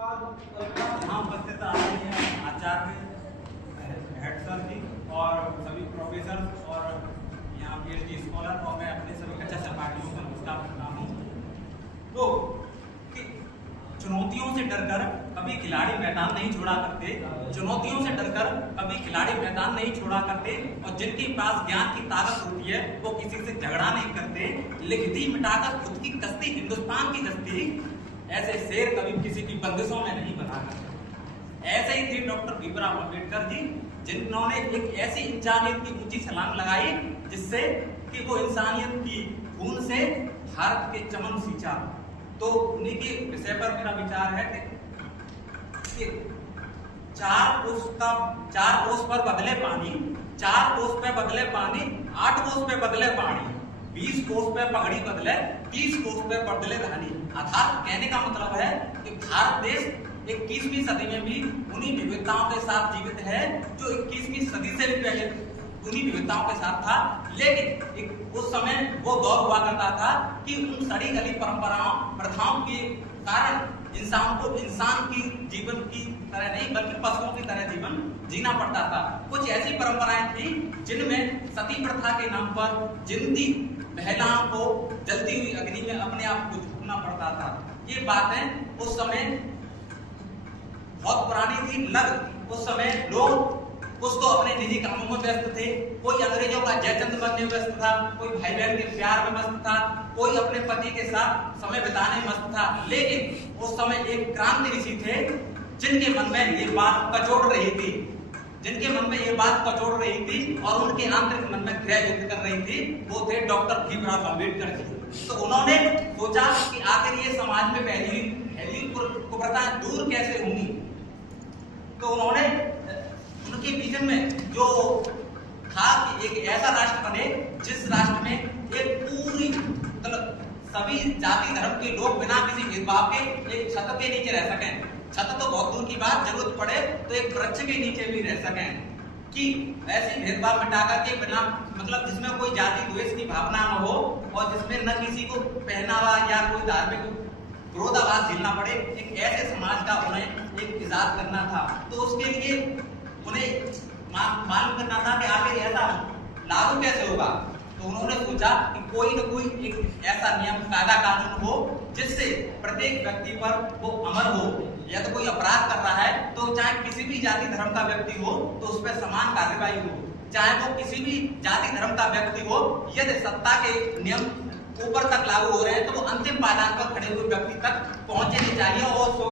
यहाँ उपस्थित आदरणीय आचार्य हेड सर जी और सभी प्रोफेसर और यहाँ PhD स्कॉलर और मैं अपने सभी कक्षा सहपाठियों को नमस्कार करता हूँ। तो चुनौतियों से डरकर कभी खिलाड़ी मैदान नहीं छोड़ा करते, चुनौतियों से डरकर कभी खिलाड़ी मैदान नहीं छोड़ा करते और जिनके पास ज्ञान की ताकत होती है वो किसी से झगड़ा नहीं करते, लिखती मिटाकर खुद की कश्ती हिंदुस्तान की कश्ती, ऐसे शेर कभी किसी की बंदिशों में नहीं बना करते। ऐसे ही थे डॉक्टर भीमराव अम्बेडकर जी, जिन्होंने एक ऐसी इंसानियत की ऊंची छलांग लगाई जिससे कि वो इंसानियत की खून से भारत के चमन सींचा। तो उन्हीं के विषय पर मेरा विचार है कि चार कोस पर बदले पानी, 4 कोस पे बदले पानी, 8 कोस पे बदले पानी, 20 कोस पे पगड़ी बदले, 30 कोस पे बदले धानी। अर्थात कहने का मतलब है कि भारत देश 21वीं सदी में भी उन्हीं विविधताओं के साथ जीवित है जो 21वीं सदी से भी पहले उन्हीं विविधताओं के साथ था। लेकिन उस समय वो दौर हुआ करता था कि उन सड़ी गली परंपराओं प्रथाओं के कारण इंसान की जीवन की तरह नहीं बल्कि पशुओं की तरह जीवन जीना पड़ता था। कुछ ऐसी परंपराएं थी जिनमें सती प्रथा के नाम पर जिंदी महिलाओं को जलती हुई अग्नि में अपने आप को झोंकना पड़ता था। ये बातें उस समय बहुत पुरानी थी। उस समय लोग कुछ तो अपने निजी कामों में व्यस्त थे, कोई अंग्रेजों का जयचंद बनने में व्यस्त था, कोई भाई बहन के प्यार में मस्त था, कोई अपने पति के साथ समय बिताने में मस्त था। लेकिन उस समय एक क्रांति ऋषि थे जिनके मन में ये बात कचोट रही थी, और उनके आंतरिक मन में ग्रह युद्ध कर रही थी। वो थे डॉक्टर भीमराव अम्बेडकर जी। तो उन्होंने सोचा कि आखिर ये समाज में फैली कुप्रथाएं दूर कैसे होंगी। तो उन्होंने उनके विजन में जो था कि एक ऐसा राष्ट्र बने जिस राष्ट्र में एक पूरी मतलब सभी जाति धर्म के लोग बिना किसी भेदभाव के एक छत के नीचे रह सकें। छत तो बहुत दूर की बात, जरूरत पड़े तो एक वृक्ष के नीचे भी रह सकें, कि ऐसी भेदभाव मिटाकर के बिना मतलब जिसमें कोई जाति द्वेष की भावना न हो और जिसमें न किसी को पहनावा या कोई धार्मिक विरोधाभास झेलना पड़े, एक ऐसे समाज का उन्हें एक इजाद करना था। तो उसके लिए उन्हें मालूम करना था कि आखिर ऐसा लागू कैसे होगा। तो उन्होंने सोचा कि कोई न कोई एक ऐसा नियम कायदा कानून हो जिससे प्रत्येक व्यक्ति पर वो अमल हो। या तो कोई अपराध कर रहा है तो चाहे किसी भी जाति धर्म का व्यक्ति हो तो उस पर समान कार्रवाई हो, चाहे वो किसी भी जाति धर्म का व्यक्ति हो। यदि सत्ता के नियम ऊपर तक लागू हो रहे हैं तो वो अंतिम पायदान पर खड़े हुए व्यक्ति तक पहुंचने चाहिए और